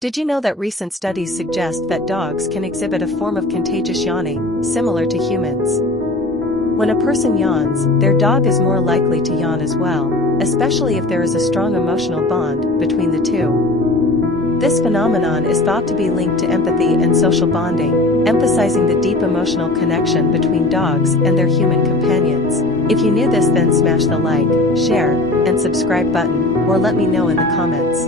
Did you know that recent studies suggest that dogs can exhibit a form of contagious yawning, similar to humans? When a person yawns, their dog is more likely to yawn as well, especially if there is a strong emotional bond between the two. This phenomenon is thought to be linked to empathy and social bonding, emphasizing the deep emotional connection between dogs and their human companions. If you knew this, then smash the like, share, and subscribe button, or let me know in the comments.